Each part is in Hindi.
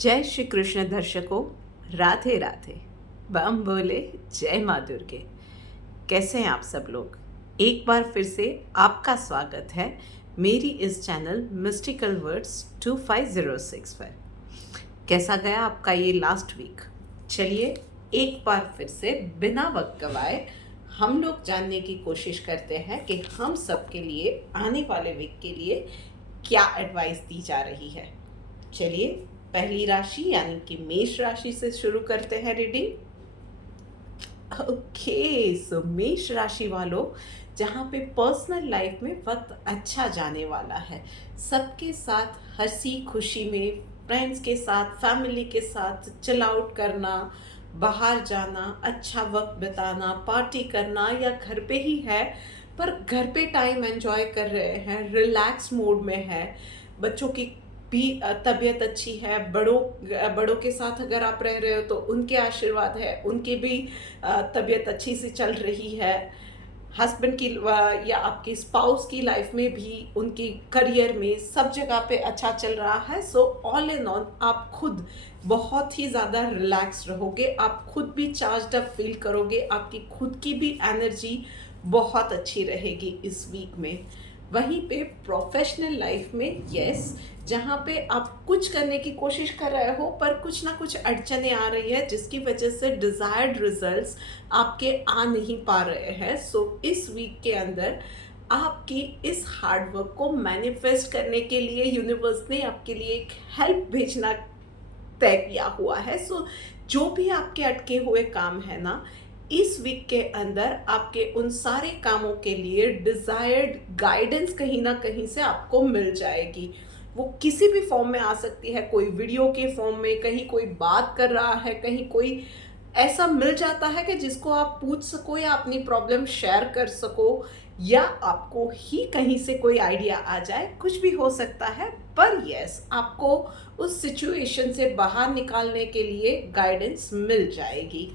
जय श्री कृष्ण दर्शकों, राधे राधे। बम बोले जय माँ दुर्गे। कैसे हैं आप सब लोग? एक बार फिर से आपका स्वागत है मेरी इस चैनल मिस्टिकल वर्ड्स 2506 पर। कैसा गया आपका ये लास्ट वीक? चलिए एक बार फिर से बिना वक्त गवाए हम लोग जानने की कोशिश करते हैं कि हम सब के लिए आने वाले वीक के लिए क्या एडवाइस दी जा रही है। चलिए पहली राशि यानी कि मेष राशि से शुरू करते हैं रीडिंग। ओके, सो मेष राशि वालों, जहाँ पे पर्सनल लाइफ में वक्त अच्छा जाने वाला है, सबके साथ हंसी खुशी में, फ्रेंड्स के साथ, फैमिली के साथ चिल आउट करना, बाहर जाना, अच्छा वक्त बिताना, पार्टी करना या घर पे ही है पर घर पे टाइम एंजॉय कर रहे हैं, रिलैक्स मोड में है। बच्चों की भी तबीयत अच्छी है, बड़ों के साथ अगर आप रह रहे हो तो उनके आशीर्वाद है, उनकी भी तबीयत अच्छी से चल रही है। हस्बैंड की या आपकी स्पाउस की लाइफ में भी, उनकी करियर में, सब जगह पे अच्छा चल रहा है। सो ऑल इन ऑल आप खुद बहुत ही ज़्यादा रिलैक्स रहोगे, आप खुद भी चार्ज्ड अप फील करोगे, आपकी खुद की भी एनर्जी बहुत अच्छी रहेगी इस वीक में। वहीं पे प्रोफेशनल लाइफ में यस, जहाँ पे आप कुछ करने की कोशिश कर रहे हो पर कुछ ना कुछ अड़चने आ रही है जिसकी वजह से डिज़ायर्ड रिजल्ट्स आपके आ नहीं पा रहे हैं। सो इस वीक के अंदर आपकी इस हार्ड वर्क को मैनिफेस्ट करने के लिए यूनिवर्स ने आपके लिए एक हेल्प भेजना तय किया हुआ है। सो जो भी आपके अटके हुए काम है ना, इस वीक के अंदर आपके उन सारे कामों के लिए डिज़ायर्ड गाइडेंस कहीं ना कहीं से आपको मिल जाएगी। वो किसी भी फॉर्म में आ सकती है, कोई वीडियो के फॉर्म में, कहीं कोई बात कर रहा है, कहीं कोई ऐसा मिल जाता है कि जिसको आप पूछ सको या अपनी प्रॉब्लम शेयर कर सको, या आपको ही कहीं से कोई आइडिया आ जाए, कुछ भी हो सकता है। पर यस, आपको उस सिचुएशन से बाहर निकालने के लिए गाइडेंस मिल जाएगी।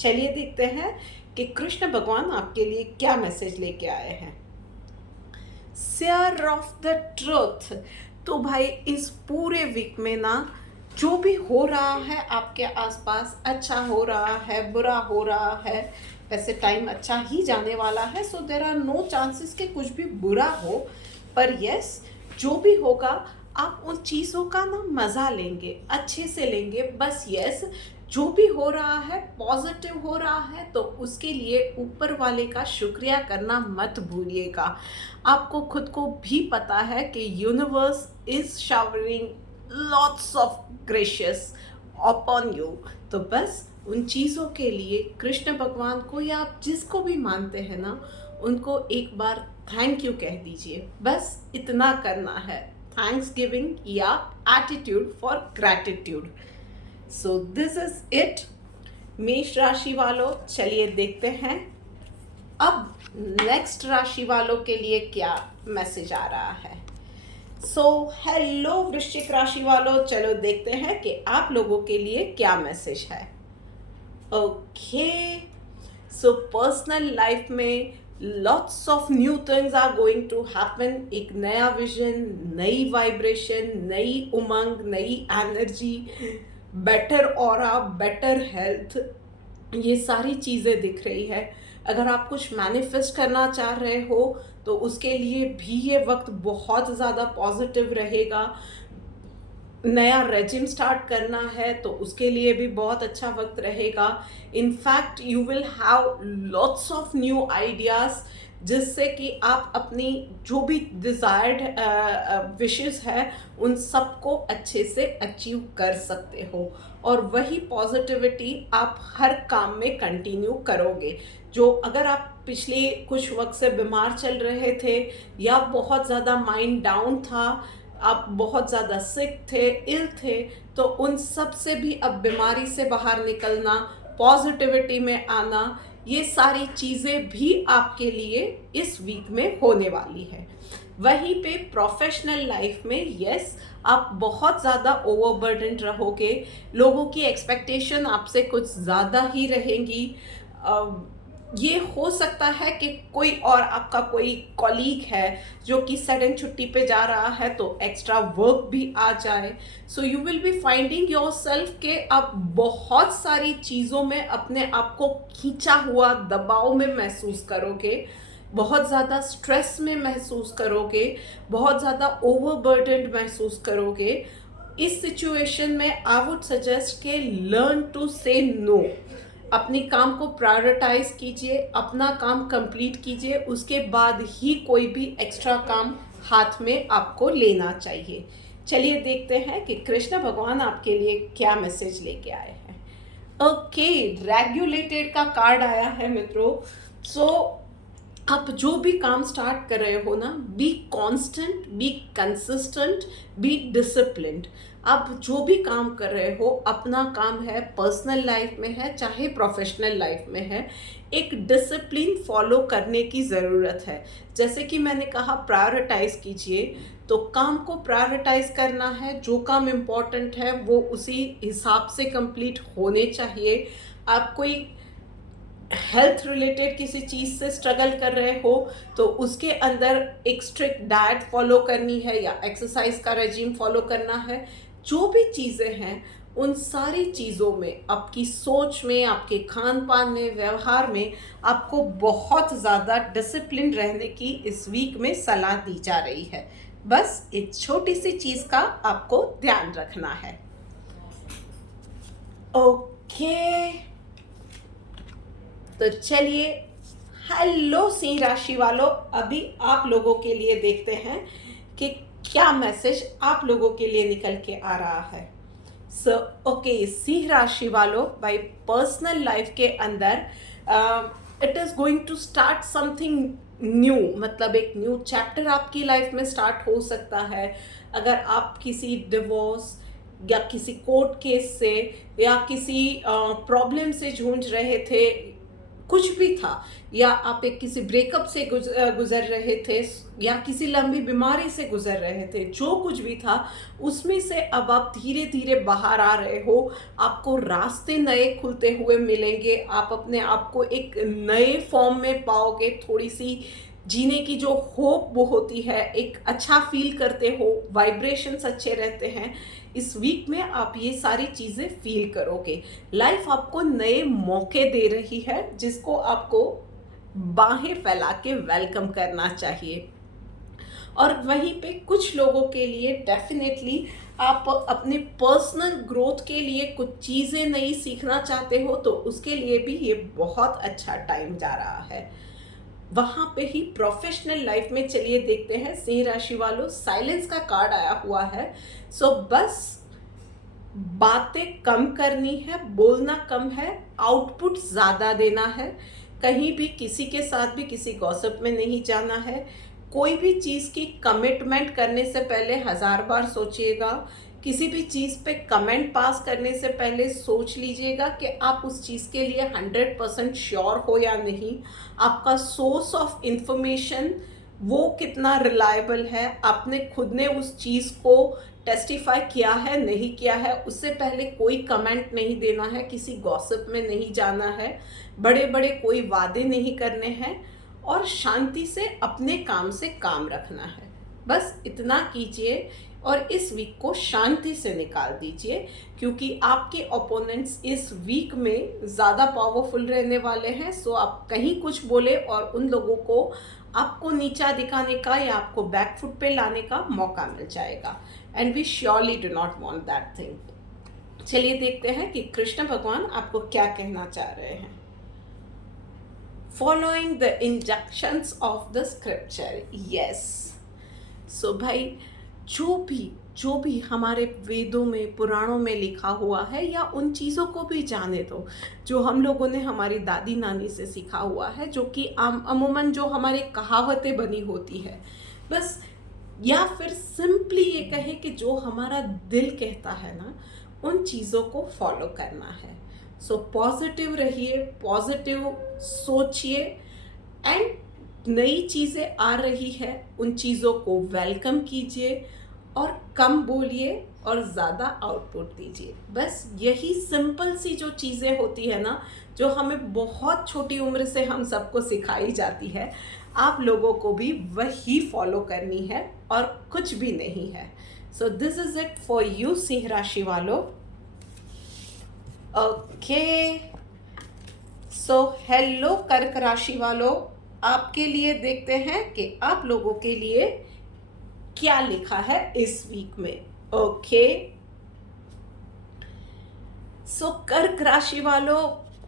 चलिए देखते हैं कि कृष्ण भगवान आपके लिए क्या मैसेज लेके आए हैं। Share of the truth. तो भाई इस पूरे वीक में ना, जो भी हो रहा है आपके आसपास, अच्छा हो रहा है, बुरा हो रहा है, वैसे टाइम अच्छा ही जाने वाला है। सो देर आर नो चांसेस कि कुछ भी बुरा हो, पर यस, जो भी होगा आप उन चीज़ों का ना मज़ा लेंगे, अच्छे से लेंगे। बस यस, जो भी हो रहा है पॉजिटिव हो रहा है तो उसके लिए ऊपर वाले का शुक्रिया करना मत भूलिएगा। आपको खुद को भी पता है कि universe is showering lots of gracious upon you. तो बस उन चीज़ों के लिए कृष्ण भगवान को या आप जिसको भी मानते हैं ना, उनको एक बार थैंक यू कह दीजिए। बस इतना करना है, थैंक्स गिविंग या attitude for gratitude. So this is it मेष राशि वालों। चलिए देखते हैं अब नेक्स्ट राशि वालों के लिए क्या मैसेज आ रहा है। सो हेलो वृश्चिक राशि वालों, चलो देखते हैं कि आप लोगों के लिए क्या मैसेज है। ओके, सो पर्सनल लाइफ में lots of new things are going to happen. एक नया विजन, नई वाइब्रेशन, नई उमंग, नई energy, better aura, better health, ये सारी चीज़ें दिख रही है। अगर आप कुछ मैनिफेस्ट करना चाह रहे हो तो उसके लिए भी ये वक्त बहुत ज़्यादा पॉजिटिव रहेगा। नया रेजिम स्टार्ट करना है तो उसके लिए भी बहुत अच्छा वक्त रहेगा। In fact you will have lots of new ideas, जिससे कि आप अपनी जो भी डिज़ायर्ड विशेस है उन सबको अच्छे से अचीव कर सकते हो। और वही पॉजिटिविटी आप हर काम में कंटिन्यू करोगे। जो अगर आप पिछले कुछ वक्त से बीमार चल रहे थे या बहुत ज़्यादा माइंड डाउन था, आप बहुत ज़्यादा सिक थे, इल थे, तो उन सब से भी अब बीमारी से बाहर निकलना, पॉजिटिविटी में आना, ये सारी चीज़ें भी आपके लिए इस वीक में होने वाली है। वहीं पे प्रोफेशनल लाइफ में यस, आप बहुत ज़्यादा ओवरबर्डन रहोगे, लोगों की एक्सपेक्टेशन आपसे कुछ ज़्यादा ही रहेंगी। ये हो सकता है कि कोई और आपका कोई कॉलीग है जो कि सडन छुट्टी पे जा रहा है तो एक्स्ट्रा वर्क भी आ जाए। So you will be finding your self के आप बहुत सारी चीज़ों में अपने आप को खींचा हुआ दबाव में महसूस करोगे, बहुत ज़्यादा स्ट्रेस में महसूस करोगे, बहुत ज़्यादा ओवरबर्डन्ड महसूस करोगे। इस सिचुएशन में आई वुड सजेस्ट के लर्न टू से नो। अपने काम को प्रायोरिटाइज कीजिए, अपना काम कंप्लीट कीजिए, उसके बाद ही कोई भी एक्स्ट्रा काम हाथ में आपको लेना चाहिए। चलिए देखते हैं कि कृष्ण भगवान आपके लिए क्या मैसेज लेके आए हैं। ओके, रेगुलेटेड का कार्ड आया है मित्रों। सो आप जो भी काम स्टार्ट कर रहे हो ना, be constant, be consistent, be disciplined. आप जो भी काम कर रहे हो, अपना काम है, पर्सनल लाइफ में है चाहे प्रोफेशनल लाइफ में है, एक डिसिप्लिन फॉलो करने की ज़रूरत है। जैसे कि मैंने कहा प्रायोरिटाइज कीजिए, तो काम को प्रायोरिटाइज करना है, जो काम इम्पोर्टेंट है वो उसी हिसाब से कंप्लीट होने चाहिए। आप कोई हेल्थ रिलेटेड किसी चीज़ से स्ट्रगल कर रहे हो तो उसके अंदर एक स्ट्रिक्ट डाइट फॉलो करनी है या एक्सरसाइज का रेजिम फॉलो करना है। जो भी चीज़ें हैं उन सारी चीज़ों में, आपकी सोच में, आपके खान पान में, व्यवहार में आपको बहुत ज़्यादा डिसिप्लिन रहने की इस वीक में सलाह दी जा रही है। बस एक छोटी सी चीज़ का आपको ध्यान रखना है। ओके, तो चलिए, हेलो सिंह राशि वालों, अभी आप लोगों के लिए देखते हैं कि क्या मैसेज आप लोगों के लिए निकल के आ रहा है। सो ओके, सिंह राशि वालों, बाय पर्सनल लाइफ के अंदर it is going to start something new, मतलब एक न्यू चैप्टर आपकी लाइफ में स्टार्ट हो सकता है। अगर आप किसी डिवोर्स या किसी कोर्ट केस से या किसी प्रॉब्लम से जूझ रहे थे, कुछ भी था, या आप एक किसी ब्रेकअप से गुजर रहे थे या किसी लंबी बीमारी से गुजर रहे थे, जो कुछ भी था उसमें से अब आप धीरे धीरे बाहर आ रहे हो। आपको रास्ते नए खुलते हुए मिलेंगे, आप अपने आप को एक नए फॉर्म में पाओगे, थोड़ी सी जीने की जो होप वो होती है, एक अच्छा फील करते हो, वाइब्रेशंस अच्छे रहते हैं। इस वीक में आप ये सारी चीज़ें फील करोगे। लाइफ आपको नए मौके दे रही है जिसको आपको बाहें फैला के वेलकम करना चाहिए। और वहीं पे कुछ लोगों के लिए डेफिनेटली आप अपने पर्सनल ग्रोथ के लिए कुछ चीज़ें नई सीखना चाहते हो तो उसके लिए भी ये बहुत अच्छा टाइम जा रहा है। वहाँ पे ही प्रोफेशनल लाइफ में चलिए देखते हैं सिंह राशि वालों, साइलेंस का कार्ड आया हुआ है। सो बस बातें कम करनी है, बोलना कम है, आउटपुट ज़्यादा देना है। कहीं भी किसी के साथ भी किसी गॉसिप में नहीं जाना है। कोई भी चीज़ की कमिटमेंट करने से पहले 1000 बार सोचिएगा। किसी भी चीज़ पे कमेंट पास करने से पहले सोच लीजिएगा कि आप उस चीज़ के लिए 100% श्योर हो या नहीं। आपका सोर्स ऑफ इंफॉर्मेशन वो कितना रिलायबल है, आपने खुद ने उस चीज़ को टेस्टिफाई किया है नहीं किया है, उससे पहले कोई कमेंट नहीं देना है, किसी गॉसिप में नहीं जाना है, बड़े बड़े कोई वादे नहीं करने हैं और शांति से अपने काम से काम रखना है। बस इतना कीजिए और इस वीक को शांति से निकाल दीजिए, क्योंकि आपके ओपोनेंट्स इस वीक में ज़्यादा पावरफुल रहने वाले हैं। सो आप कहीं कुछ बोले और उन लोगों को आपको नीचा दिखाने का या आपको बैकफुट पे लाने का मौका मिल जाएगा, and we surely do not want that thing. चलिए देखते हैं कि कृष्ण भगवान आपको क्या कहना चाह रहे हैं। Following the injunctions of the scripture, yes. So भाई, जो भी हमारे वेदों में, पुराणों में लिखा हुआ है, या उन चीज़ों को भी जाने दो जो हम लोगों ने हमारी दादी नानी से सीखा हुआ है, जो कि अमूमन जो हमारी कहावतें बनी होती है, बस, या फिर सिंपली ये कहें कि जो हमारा दिल कहता है ना, उन चीज़ों को फॉलो करना है। सो पॉजिटिव रहिए, पॉजिटिव सोचिए, एंड नई चीज़ें आ रही है उन चीज़ों को वेलकम कीजिए और कम बोलिए और ज़्यादा आउटपुट दीजिए। बस यही सिंपल सी जो चीज़ें होती है ना, जो हमें बहुत छोटी उम्र से हम सबको सिखाई जाती है, आप लोगों को भी वही फॉलो करनी है और कुछ भी नहीं है। So this is it for you Singh राशि वालों। ओके, सो हेलो कर्क राशि वालों, आपके लिए देखते हैं कि आप लोगों के लिए क्या लिखा है इस वीक में। ओके, सो कर्क राशि वालों,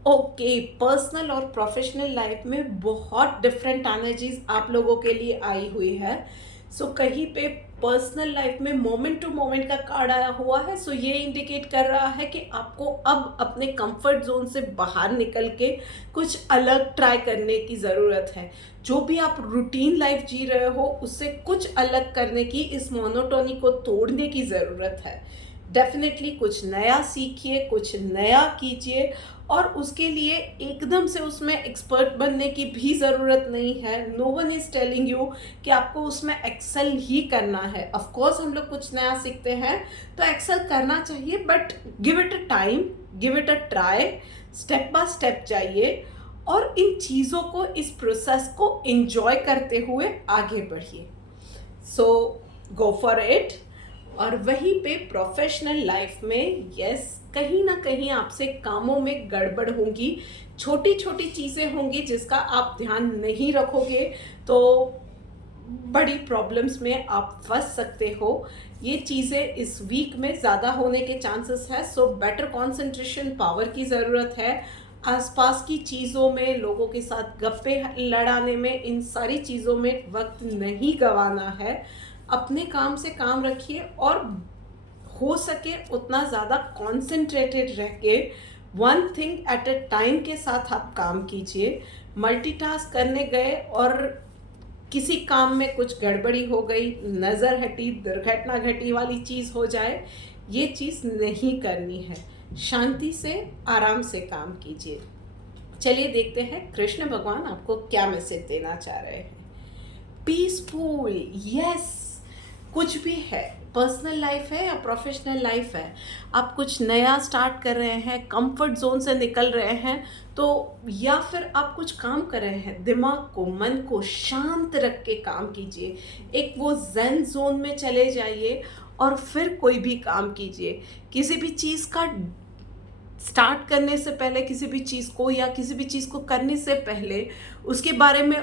ओके, पर्सनल और प्रोफेशनल लाइफ में बहुत डिफरेंट एनर्जीज आप लोगों के लिए आई हुई है। सो कहीं पे पर्सनल लाइफ में मोमेंट टू मोमेंट का कार्ड आया हुआ है। सो ये इंडिकेट कर रहा है कि आपको अब अपने कंफर्ट जोन से बाहर निकल के कुछ अलग ट्राई करने की ज़रूरत है। जो भी आप रूटीन लाइफ जी रहे हो उससे कुछ अलग करने की, इस मोनोटोनी को तोड़ने की ज़रूरत है। डेफिनेटली कुछ नया सीखिए, कुछ नया कीजिए, और उसके लिए एकदम से उसमें एक्सपर्ट बनने की भी ज़रूरत नहीं है। No one is telling you कि आपको उसमें एक्सेल ही करना है। ऑफ कोर्स हम लोग कुछ नया सीखते हैं तो एक्सेल करना चाहिए, but give it a time, give it a try, step by step जाइए और इन चीज़ों को, इस प्रोसेस को एंजॉय करते हुए आगे बढ़िए। सो गो फॉर इट। और वहीं पे प्रोफेशनल लाइफ में यस, कहीं ना कहीं आपसे कामों में गड़बड़ होंगी, छोटी छोटी चीज़ें होंगी जिसका आप ध्यान नहीं रखोगे तो बड़ी प्रॉब्लम्स में आप फंस सकते हो। ये चीज़ें इस वीक में ज़्यादा होने के चांसेस है। सो बेटर कंसंट्रेशन पावर की ज़रूरत है। आसपास की चीज़ों में, लोगों के साथ गप्पे लड़ाने में, इन सारी चीज़ों में वक्त नहीं गंवाना है। अपने काम से काम रखिए और हो सके उतना ज़्यादा कॉन्सेंट्रेटेड रह के one thing at a time के साथ आप काम कीजिए। मल्टीटास्क करने गए और किसी काम में कुछ गड़बड़ी हो गई, नज़र हटी, दुर्घटना घटी वाली चीज़ हो जाए, ये चीज़ नहीं करनी है। शांति से, आराम से काम कीजिए। चलिए देखते हैं कृष्ण भगवान आपको क्या मैसेज देना चाह रहे हैं। पीसफुल, यस, कुछ भी है, पर्सनल लाइफ है या प्रोफेशनल लाइफ है, आप कुछ नया स्टार्ट कर रहे हैं, कंफर्ट जोन से निकल रहे हैं, तो या फिर आप कुछ काम कर रहे हैं, दिमाग को, मन को शांत रख के काम कीजिए। एक वो ज़ेन जोन में चले जाइए और फिर कोई भी काम कीजिए। किसी भी चीज़ का स्टार्ट करने से पहले, किसी भी चीज़ को या किसी भी चीज़ को करने से पहले उसके बारे में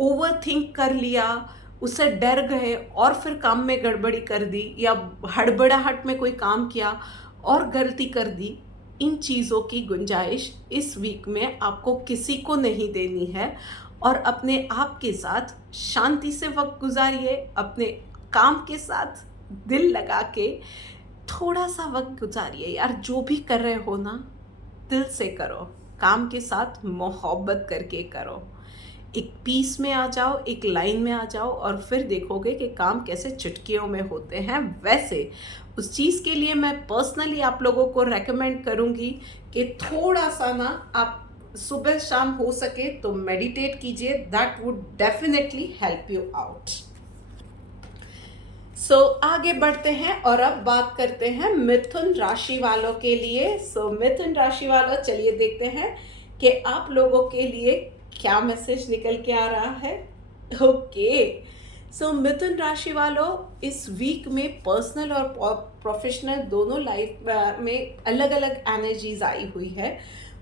ओवर थिंक कर लिया, उससे डर गए और फिर काम में गड़बड़ी कर दी, या हड़बड़ाहट में कोई काम किया और गलती कर दी, इन चीज़ों की गुंजाइश इस वीक में आपको किसी को नहीं देनी है। और अपने आप के साथ शांति से वक्त गुजारिए, अपने काम के साथ दिल लगा के थोड़ा सा वक्त गुजारिए। यार, जो भी कर रहे हो ना, दिल से करो, काम के साथ मोहब्बत करके करो। एक पीस में आ जाओ, एक लाइन में आ जाओ और फिर देखोगे कि काम कैसे चुटकियों में होते हैं। वैसे उस चीज़ के लिए मैं पर्सनली आप लोगों को रेकमेंड करूँगी कि थोड़ा सा ना आप सुबह शाम हो सके तो मेडिटेट कीजिए। That would definitely help you out. So आगे बढ़ते हैं और अब बात करते हैं मिथुन राशि वालों के लिए। सो मिथुन राशि वालों, चलिए देखते हैं कि आप लोगों के लिए क्या मैसेज निकल के आ रहा है। ओके, सो मिथुन राशि वालों, इस वीक में पर्सनल और प्रोफेशनल दोनों लाइफ में अलग अलग एनर्जीज आई हुई है।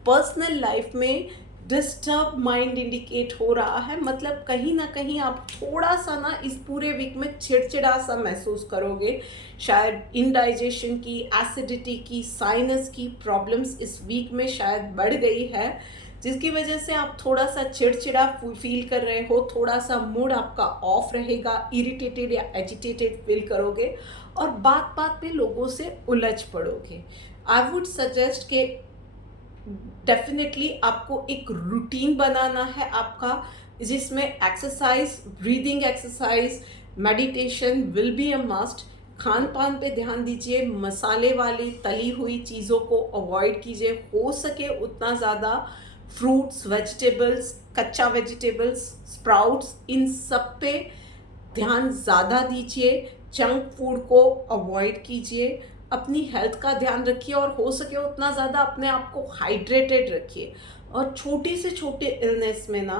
पर्सनल लाइफ में डिस्टर्ब माइंड इंडिकेट हो रहा है, मतलब कहीं ना कहीं आप थोड़ा सा ना इस पूरे वीक में चिड़चिड़ा सा महसूस करोगे। शायद इंडाइजेशन की, एसिडिटी की, साइनस की प्रॉब्लम्स इस वीक में शायद बढ़ गई है, जिसकी वजह से आप थोड़ा सा चिड़चिड़ा फील कर रहे हो, थोड़ा सा मूड आपका ऑफ रहेगा, इरिटेटेड या एजिटेटेड फील करोगे और बात बात पे लोगों से उलझ पड़ोगे। आई वुड सजेस्ट कि डेफिनेटली आपको एक रूटीन बनाना है आपका, जिसमें exercise, breathing exercise, meditation will be a must. Khan पान पे ध्यान दीजिए, मसाले वाली तली हुई चीज़ों को अवॉइड कीजिए, हो सके उतना ज़्यादा फ्रूट्स, वेजिटेबल्स, कच्चा वेजिटेबल्स, स्प्राउट्स, इन सब पे ध्यान ज़्यादा दीजिए। जंक फूड को अवॉइड कीजिए, अपनी हेल्थ का ध्यान रखिए और हो सके उतना ज़्यादा अपने आप को हाइड्रेटेड रखिए। और छोटी से छोटे इलनेस में ना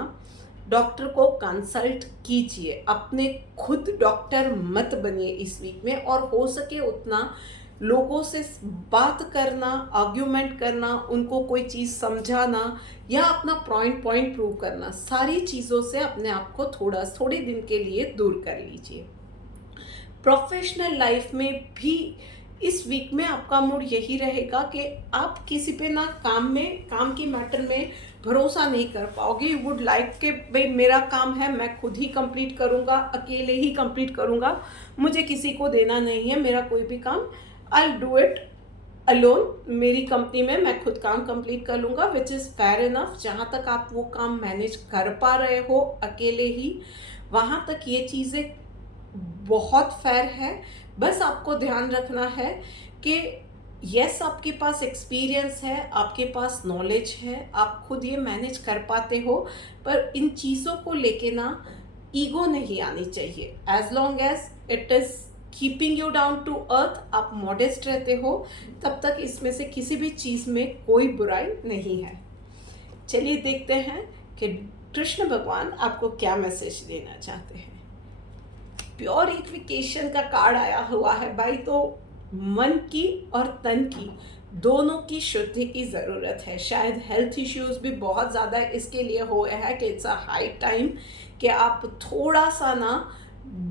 डॉक्टर को कंसल्ट कीजिए, अपने खुद डॉक्टर मत बनिए इस वीक में। और हो सके उतना लोगों से बात करना, आर्ग्यूमेंट करना, उनको कोई चीज़ समझाना या अपना पॉइंट प्रूव करना, सारी चीज़ों से अपने आप को थोड़े दिन के लिए दूर कर लीजिए। प्रोफेशनल लाइफ में भी इस वीक में आपका मूड यही रहेगा कि आप किसी पे ना काम की मैटर में भरोसा नहीं कर पाओगे। यू वुड लाइक कि भाई मेरा काम है, मैं खुद ही कंप्लीट करूँगा, अकेले ही कंप्लीट करूँगा, मुझे किसी को देना नहीं है मेरा कोई भी काम, आई डू इट अलोन, मेरी कंपनी में मैं खुद काम कंप्लीट कर लूँगा, विच इज़ फेयर इनफ। जहाँ तक आप वो काम मैनेज कर पा रहे हो अकेले ही, वहाँ तक ये चीज़ें बहुत फेयर है। बस आपको ध्यान रखना है कि यस, आपके पास एक्सपीरियंस है, आपके पास नॉलेज है, आप खुद ये मैनेज कर पाते हो, पर इन चीज़ों को लेके ना ईगो नहीं आनी चाहिए। As long as it is keeping you down to earth, आप मॉडेस्ट रहते हो, तब तक इसमें से किसी भी चीज़ में कोई बुराई नहीं है। चलिए देखते हैं कि कृष्ण भगवान आपको क्या मैसेज देना चाहते हैं। प्योरिफिकेशन का कार्ड आया हुआ है भाई, तो मन की और तन की दोनों की शुद्धि की ज़रूरत है। शायद हेल्थ इश्यूज भी बहुत ज़्यादा इसके लिए हो है कि इट्स अ हाई टाइम कि आप थोड़ा सा ना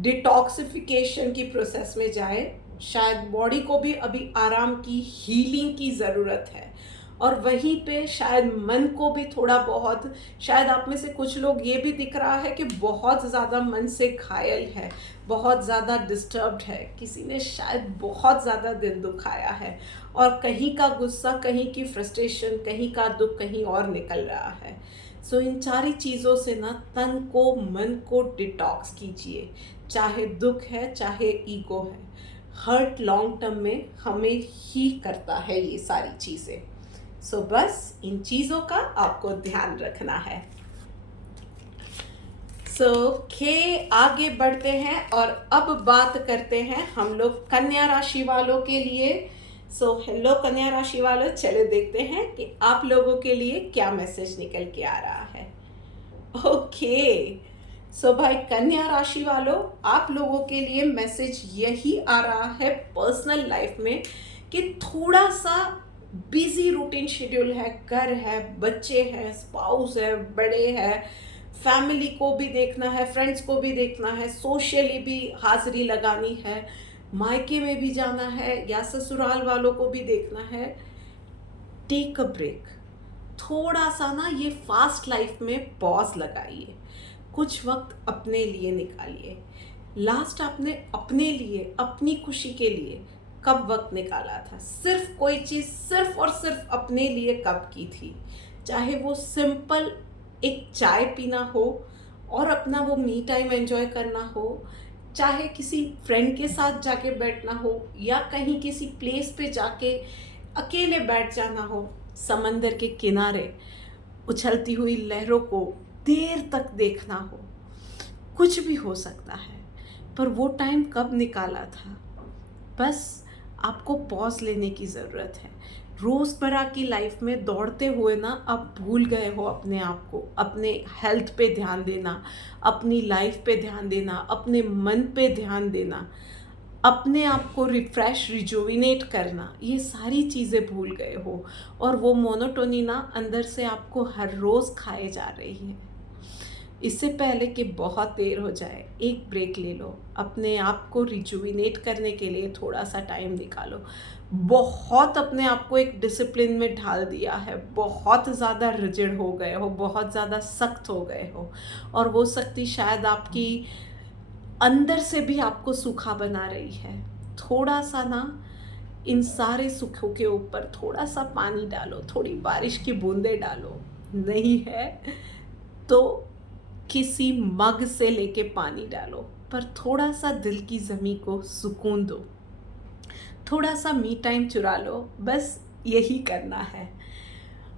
डिटॉक्सिफिकेशन की प्रोसेस में जाए। शायद बॉडी को भी अभी आराम की, हीलिंग की ज़रूरत है। और वहीं पे शायद मन को भी थोड़ा बहुत, शायद आप में से कुछ लोग ये भी दिख रहा है कि बहुत ज़्यादा मन से घायल है, बहुत ज़्यादा डिस्टर्ब्ड है, किसी ने शायद बहुत ज़्यादा दिल दुखाया है और कहीं का गुस्सा, कहीं की फ्रस्ट्रेशन, कहीं का दुख कहीं और निकल रहा है। सो इन सारी चीज़ों से ना तन को, मन को डिटॉक्स कीजिए। चाहे दुख है, चाहे ईगो है, हर्ट लॉन्ग टर्म में हमें ही करता है ये सारी चीज़ें। सो बस इन चीज़ों का आपको ध्यान रखना है। आगे बढ़ते हैं और अब बात करते हैं हम लोग कन्या राशि वालों के लिए। हेलो कन्या राशि वालों, चले देखते हैं कि आप लोगों के लिए क्या मैसेज निकल के आ रहा है। भाई कन्या राशि वालों, आप लोगों के लिए मैसेज यही आ रहा है पर्सनल लाइफ में कि थोड़ा सा बिजी रूटीन शेड्यूल है, घर है, बच्चे हैं, स्पाउस है, बड़े हैं, फैमिली को भी देखना है, फ्रेंड्स को भी देखना है, सोशली भी हाजिरी लगानी है, मायके में भी जाना है या ससुराल वालों को भी देखना है। टेक अ ब्रेक, थोड़ा सा ना ये फास्ट लाइफ में पॉज लगाइए, कुछ वक्त अपने लिए निकालिए। लास्ट आपने अपने लिए, अपनी खुशी के लिए कब वक्त निकाला था? सिर्फ कोई चीज़ सिर्फ और सिर्फ अपने लिए कब की थी? चाहे वो सिंपल एक चाय पीना हो और अपना वो मी टाइम एंजॉय करना हो, चाहे किसी फ्रेंड के साथ जाके बैठना हो या कहीं किसी प्लेस पे जाके अकेले बैठ जाना हो, समंदर के किनारे उछलती हुई लहरों को देर तक देखना हो, कुछ भी हो सकता है। पर वो टाइम कब निकाला था? बस आपको पॉज लेने की ज़रूरत है। रोज़मर्रा की लाइफ में दौड़ते हुए ना आप भूल गए हो अपने आप को, अपने हेल्थ पे ध्यान देना, अपनी लाइफ पे ध्यान देना, अपने मन पे ध्यान देना, अपने आप को रिफ्रेश, रिजुविनेट करना, ये सारी चीज़ें भूल गए हो। और वो मोनोटोनी ना अंदर से आपको हर रोज़ खाए जा रही है। इससे पहले कि बहुत देर हो जाए, एक ब्रेक ले लो, अपने आप को रिजुविनेट करने के लिए थोड़ा सा टाइम निकालो। बहुत अपने आप को एक डिसिप्लिन में ढाल दिया है, बहुत ज़्यादा रिजिड हो गए हो, बहुत ज़्यादा सख्त हो गए हो, और वो सख्ती शायद आपकी अंदर से भी आपको सूखा बना रही है। थोड़ा सा ना इन सारे सुखों के ऊपर थोड़ा सा पानी डालो, थोड़ी बारिश की बूंदें डालो। नहीं है तो किसी मग से लेके पानी डालो, पर थोड़ा सा दिल की ज़मीं को सुकून दो, थोड़ा सा मी टाइम चुरा लो। बस यही करना है।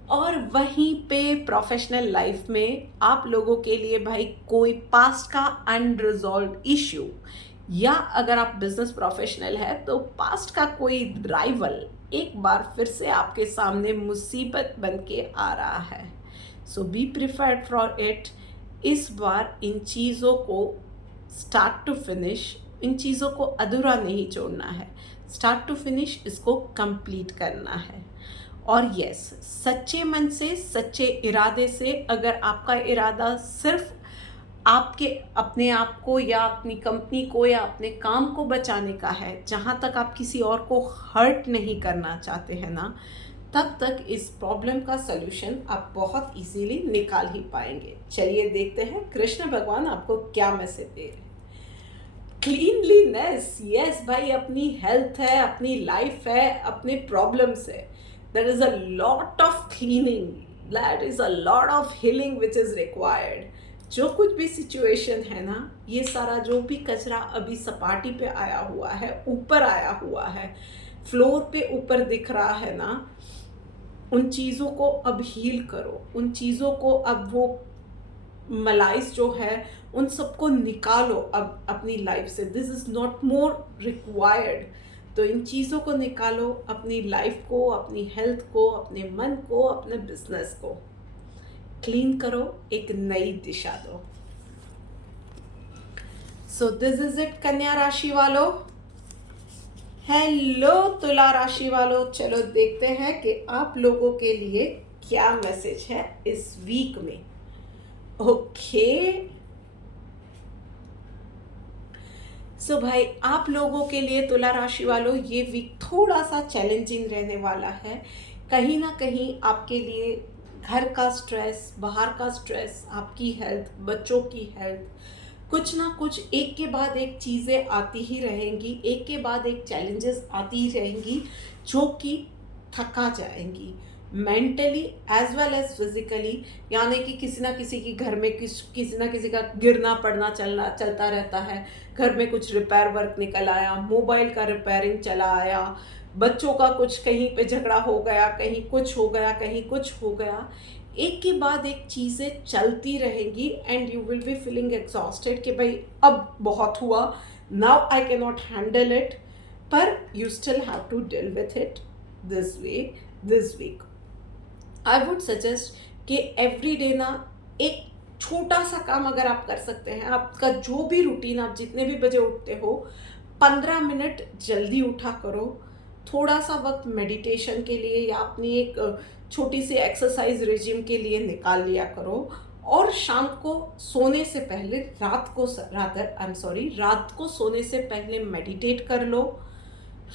और वहीं पे प्रोफेशनल लाइफ में आप लोगों के लिए भाई कोई पास्ट का अनरिजॉल्व इश्यू या अगर आप बिजनेस प्रोफेशनल है तो पास्ट का कोई राइवल एक बार फिर से आपके सामने मुसीबत बन के आ रहा है। सो बी प्रिपेयर्ड फॉर इट। इस बार इन चीज़ों को स्टार्ट टू फिनिश, इन चीज़ों को अधूरा नहीं छोड़ना है, स्टार्ट टू फिनिश इसको कंप्लीट करना है। और यस, सच्चे मन से, सच्चे इरादे से, अगर आपका इरादा सिर्फ आपके अपने आप को या अपनी कंपनी को या अपने काम को बचाने का है, जहाँ तक आप किसी और को हर्ट नहीं करना चाहते हैं ना, तब तक इस प्रॉब्लम का सलूशन आप बहुत इजीली निकाल ही पाएंगे। चलिए देखते हैं कृष्ण भगवान आपको क्या मैसेज दे रहे हैं। क्लीनलीनेस, यस भाई, अपनी हेल्थ है, अपनी लाइफ है, अपने प्रॉब्लम्स है। There is a lot of cleaning, that is a lot of healing which is required. जो कुछ भी सिचुएशन है ना, ये सारा जो भी कचरा अभी सपाटी पे आया हुआ है, ऊपर आया हुआ है, फ्लोर पे ऊपर दिख रहा है ना, उन चीज़ों को अब हील करो, उन चीज़ों को अब वो मलाइस जो है उन सबको निकालो अब अपनी लाइफ से। This is not more required. तो इन चीज़ों को निकालो, अपनी लाइफ को, अपनी हेल्थ को, अपने मन को, अपने बिजनेस को क्लीन करो, एक नई दिशा दो। सो दिस इज इट कन्या राशि वालों। हेलो तुला राशि वालों, चलो देखते हैं कि आप लोगों के लिए क्या मैसेज है इस वीक में। ओके सो भाई, आप लोगों के लिए तुला राशि वालों ये वीक थोड़ा सा चैलेंजिंग रहने वाला है। कहीं ना कहीं आपके लिए घर का स्ट्रेस, बाहर का स्ट्रेस, आपकी हेल्थ, बच्चों की हेल्थ, कुछ ना कुछ एक के बाद एक चीज़ें आती ही रहेंगी, एक के बाद एक चैलेंजेस आती ही रहेंगी जो कि थका जाएंगी, mentally as well as physically. यानी कि किसी ना किसी की घर में किसी ना किसी का गिरना पड़ना चलता रहता है। घर में कुछ रिपेयर वर्क निकल आया, मोबाइल का रिपेयरिंग चला आया, बच्चों का कुछ कहीं पे झगड़ा हो गया, कहीं कुछ हो गया, कहीं कुछ हो गया। एक के बाद एक चीज़ें चलती रहेंगी and you will be feeling exhausted कि भाई अब बहुत हुआ, now I can not handle it, पर you still have to deal with it this week. I would suggest कि एवरी डे ना एक छोटा सा काम अगर आप कर सकते हैं, आपका जो भी रूटीन, आप जितने भी बजे उठते हो, 15 मिनट जल्दी उठा करो, थोड़ा सा वक्त मेडिटेशन के लिए या अपनी एक छोटी सी एक्सरसाइज रिजिम के लिए निकाल लिया करो। और शाम को सोने से पहले, रात को सोने से पहले मेडिटेट कर लो।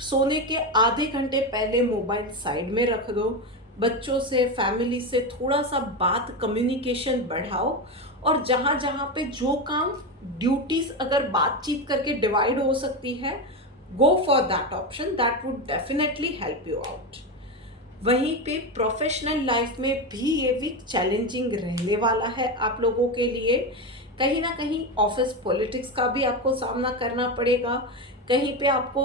सोने के आधे घंटे पहले मोबाइल साइड में रख दो। बच्चों से, फैमिली से थोड़ा सा बात, कम्युनिकेशन बढ़ाओ। और जहाँ जहाँ पे जो काम, ड्यूटीज अगर बातचीत करके डिवाइड हो सकती है, go for that option, that would definitely help you out. वहीं पे प्रोफेशनल लाइफ में भी ये वीक चैलेंजिंग रहने वाला है आप लोगों के लिए। कहीं ना कहीं ऑफिस पॉलिटिक्स का भी आपको सामना करना पड़ेगा। कहीं पे आपको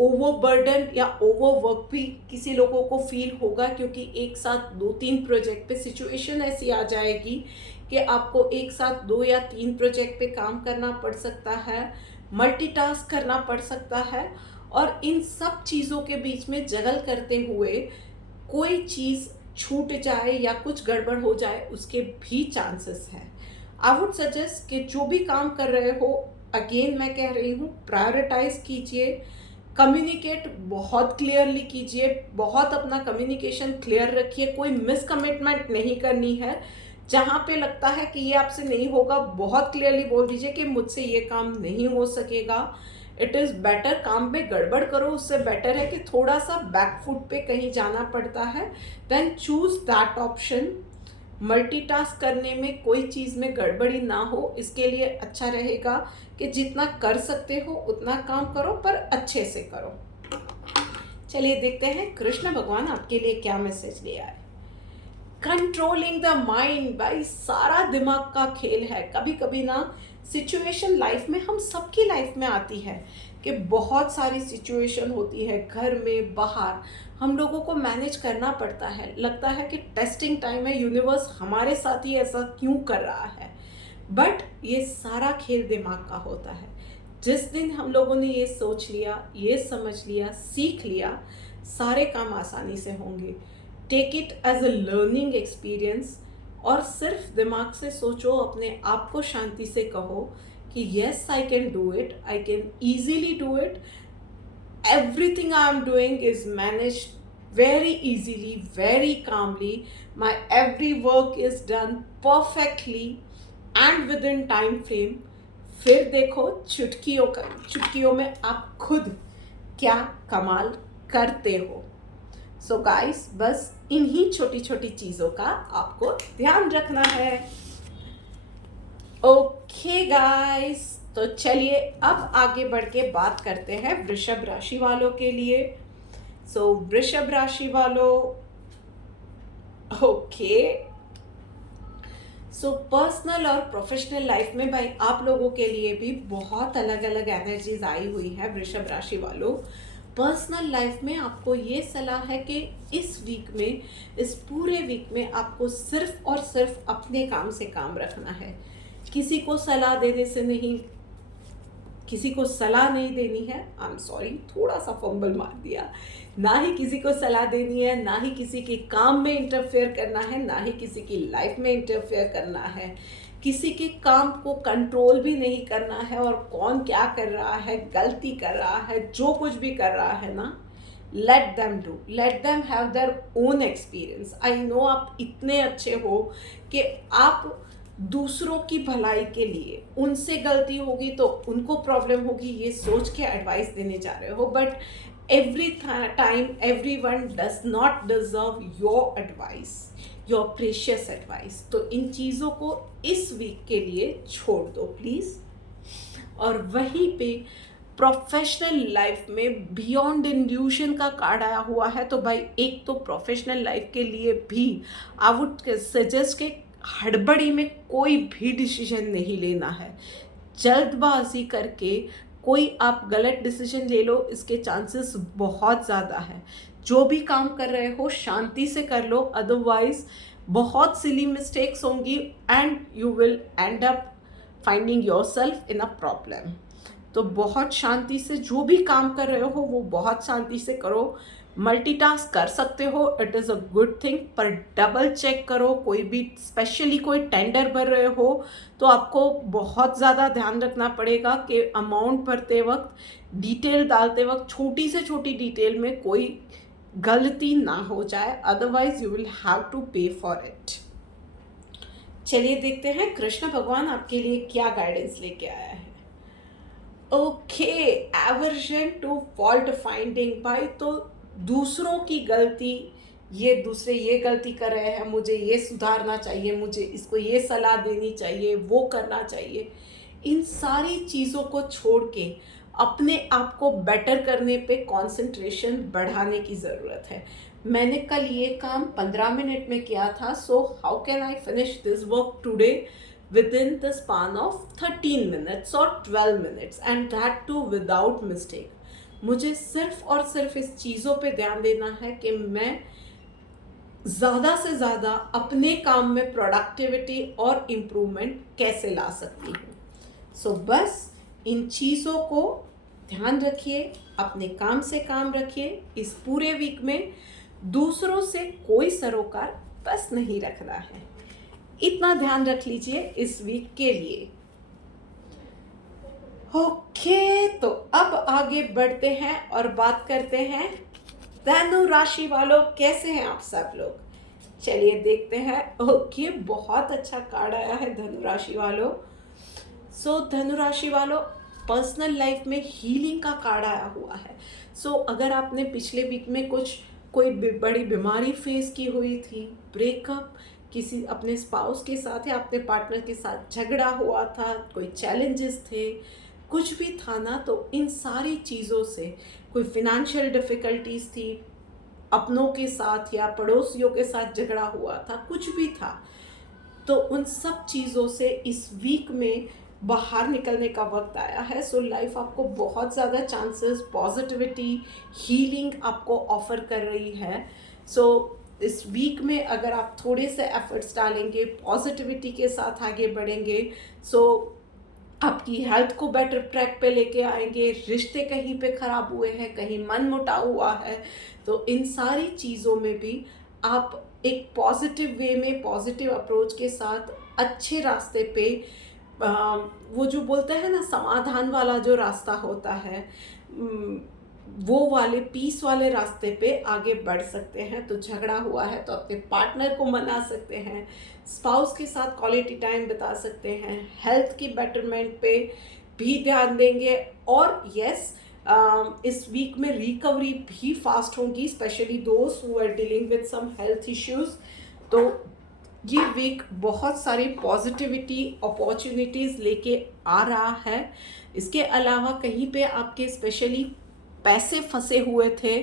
ओवरबर्डन या ओवरवर्क भी किसी लोगों को फील होगा, क्योंकि एक साथ 2-3 प्रोजेक्ट पे सिचुएशन ऐसी आ जाएगी कि आपको एक साथ 2 या 3 प्रोजेक्ट पे काम करना पड़ सकता है, मल्टीटास्क करना पड़ सकता है। और इन सब चीज़ों के बीच में जगल करते हुए कोई चीज़ छूट जाए या कुछ गड़बड़ हो जाए, उसके भी चांसेस हैं। आई वुड सजेस्ट कि जो भी काम कर रहे हो, अगेन मैं कह रही हूँ, प्रायोरिटाइज कीजिए, कम्युनिकेट बहुत क्लियरली कीजिए, बहुत अपना कम्युनिकेशन क्लियर रखिए। कोई मिसकमिटमेंट नहीं करनी है। जहाँ पे लगता है कि ये आपसे नहीं होगा, बहुत क्लियरली बोल दीजिए कि मुझसे ये काम नहीं हो सकेगा। इट इज़ बेटर, काम में गड़बड़ करो, उससे बेटर है कि थोड़ा सा बैकफुट पे कहीं जाना पड़ता है। Then choose that option. Multitask करने में कोई चीज़ में गड़बड़ी ना हो, इसके लिए अच्छा रहेगा कि जितना कर सकते हो उतना काम करो, पर अच्छे से करो। चलिए देखते हैं कृष्ण भगवान आपके लिए क्या मैसेज ले आए। कंट्रोलिंग द माइंड, भाई सारा दिमाग का खेल है। कभी कभी ना सिचुएशन लाइफ में, हम सबकी लाइफ में आती है कि बहुत सारी सिचुएशन होती है, घर में, बाहर, हम लोगों को मैनेज करना पड़ता है। लगता है कि टेस्टिंग टाइम है, यूनिवर्स हमारे साथ ही ऐसा क्यों कर रहा है। बट ये सारा खेल दिमाग का होता है। जिस दिन हम लोगों ने ये सोच लिया, ये समझ लिया, सीख लिया, सारे काम आसानी से होंगे। Take it as a learning experience और सिर्फ दिमाग से सोचो, अपने आप को शांति से कहो कि yes I can do it, I can easily do it, everything I am doing is managed very easily, very calmly. My every work is done perfectly and within time frame. फिर देखो चुटकियों में आप खुद क्या कमाल करते हो। सो गाइस, बस इन्हीं छोटी छोटी चीज़ों का आपको ध्यान रखना है। ओके गाइस, तो चलिए अब आगे बढ़ के बात करते हैं वृषभ राशि वालों के लिए। सो वृषभ राशि वालों, ओके, सो पर्सनल और प्रोफेशनल लाइफ में भाई आप लोगों के लिए भी बहुत अलग अलग एनर्जीज आई हुई है। वृषभ राशि वालों, पर्सनल लाइफ में आपको ये सलाह है कि इस वीक में, इस पूरे वीक में आपको सिर्फ और सिर्फ अपने काम से काम रखना है। किसी को सलाह देने से नहीं, किसी को सलाह नहीं देनी है। आई एम सॉरी, थोड़ा सा फंबल मार दिया। ना ही किसी को सलाह देनी है, ना ही किसी के काम में इंटरफेयर करना है, ना ही किसी की लाइफ में इंटरफेयर करना है। किसी के काम को कंट्रोल भी नहीं करना है, और कौन क्या कर रहा है, गलती कर रहा है, जो कुछ भी कर रहा है ना, let them do, let them have their own experience. I know आप इतने अच्छे हो कि आप दूसरों की भलाई के लिए, उनसे गलती होगी तो उनको प्रॉब्लम होगी ये सोच के एडवाइस देने जा रहे हो, but every time everyone does not deserve your advice, your precious advice. तो इन चीज़ों को इस वीक के लिए छोड़ दो प्लीज़। और वहीं पे प्रोफेशनल लाइफ में बियॉन्ड इल्यूशन का कार्ड आया हुआ है। तो भाई एक तो प्रोफेशनल लाइफ के लिए भी आई वुड सजेस्ट कि हड़बड़ी में कोई भी डिसीजन नहीं लेना है। जल्दबाजी करके कोई आप गलत डिसीजन ले लो, इसके चांसेस बहुत ज़्यादा है। जो भी काम कर रहे हो शांति से कर लो, अदरवाइज बहुत सिली मिस्टेक्स होंगी and you will and up finding yourself in a problem. तो बहुत शांति से जो भी काम कर रहे हो वो बहुत शांति से करो। मल्टीटास्क कर सकते हो, it is a good thing, पर डबल चेक करो। कोई भी स्पेशली कोई टेंडर भर रहे हो तो आपको बहुत ज़्यादा ध्यान रखना पड़ेगा कि अमाउंट भरते वक्त, डिटेल डालते वक्त छोटी से छोटी डिटेल में कोई गलती ना हो जाए, otherwise you will have to pay for it. चलिए देखते हैं कृष्ण भगवान आपके लिए क्या गाइडेंस लेके आया है। Okay, aversion to fault finding. भाई तो दूसरों की गलती, ये दूसरे ये गलती कर रहे हैं, मुझे ये सुधारना चाहिए, मुझे इसको ये सलाह देनी चाहिए, वो करना चाहिए, इन सारी चीज़ों को छोड़ के अपने आप को बेटर करने पे कंसंट्रेशन बढ़ाने की ज़रूरत है। मैंने कल ये काम 15 मिनट में किया था, so how can I finish this work today within the span of 13 minutes or 12 minutes, and that too without mistake. मुझे सिर्फ और सिर्फ इस चीज़ों पे ध्यान देना है कि मैं ज़्यादा से ज़्यादा अपने काम में प्रोडक्टिविटी और इम्प्रूवमेंट कैसे ला सकती हूँ। सो बस इन चीज़ों को ध्यान रखिए, अपने काम से काम रखिए। इस पूरे वीक में दूसरों से कोई सरोकार बस नहीं रखना है, इतना ध्यान रख लीजिए इस वीक के लिए। ओके, तो अब आगे बढ़ते हैं और बात करते हैं धनु राशि वालों, कैसे हैं आप सब लोग। चलिए देखते हैं। ओके, बहुत अच्छा कार्ड आया है धनु राशि वालों। सो धनु राशि वालों, पर्सनल लाइफ में हीलिंग का कार्ड आया हुआ है। सो अगर आपने पिछले वीक में कोई बड़ी बीमारी फेस की हुई थी, ब्रेकअप, किसी अपने स्पाउस के साथ या अपने पार्टनर के साथ झगड़ा हुआ था, कोई चैलेंजेस थे, कुछ भी था ना, तो इन सारी चीज़ों से, कोई फिनेंशियल डिफ़िकल्टीज थी, अपनों के साथ या पड़ोसियों के साथ झगड़ा हुआ था, कुछ भी था, तो उन सब चीज़ों से इस वीक में बाहर निकलने का वक्त आया है। सो लाइफ आपको बहुत ज़्यादा चांसेस, पॉजिटिविटी, हीलिंग आपको ऑफर कर रही है। सो इस वीक में अगर आप थोड़े से एफर्ट्स डालेंगे, पॉजिटिविटी के साथ आगे बढ़ेंगे, सो आपकी हेल्थ को बेटर ट्रैक पे लेके आएंगे। रिश्ते कहीं पे ख़राब हुए हैं, कहीं मन मुटाव हुआ है, तो इन सारी चीज़ों में भी आप एक पॉजिटिव वे में, पॉजिटिव अप्रोच के साथ अच्छे रास्ते पे, वो जो बोलते हैं ना समाधान वाला जो रास्ता होता है, वो वाले पीस वाले रास्ते पे आगे बढ़ सकते हैं। तो झगड़ा हुआ है तो अपने पार्टनर को मना सकते हैं, स्पाउस के साथ क्वालिटी टाइम बिता सकते हैं, हेल्थ की बेटरमेंट पे भी ध्यान देंगे। और यस, इस वीक में रिकवरी भी फास्ट होगी, स्पेशली दोस्त who are dealing with some health issues. तो ये वीक बहुत सारी पॉजिटिविटी अपॉर्चुनिटीज़ लेके आ रहा है। इसके अलावा कहीं पे आपके स्पेशली पैसे फंसे हुए थे,